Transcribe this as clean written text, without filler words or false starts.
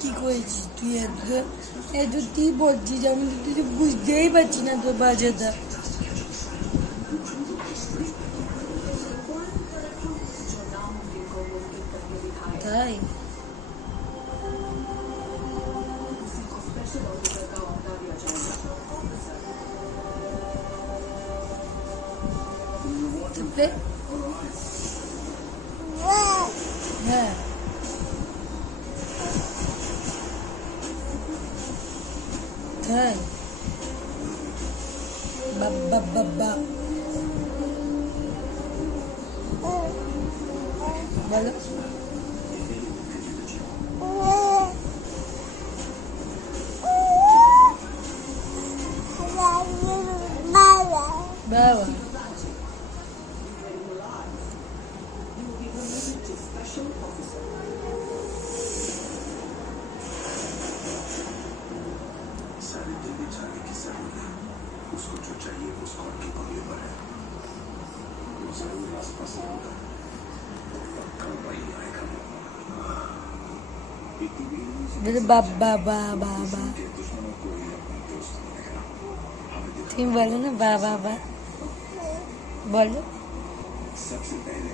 কি করেছিস তুই? এত তুই বলছিস, আমি তো তুই বুঝতেই পারছি না তোর বাজাটা। তাই হ্যাঁ, তাই বাবা বাবা বলো। বাবা सारी दिल जाने की जरूरत है। उसको जो चाहिए वो स्कॉट की बंगले पर है। वो जरूर आसपास होगा। पक्का वही आएगा। बाबा बाबा बाबा दुश्मनों को ही अपना दोस्त बनाएगा। तुम बोलो ना बाबा बाबा बोलो। सबसे पहले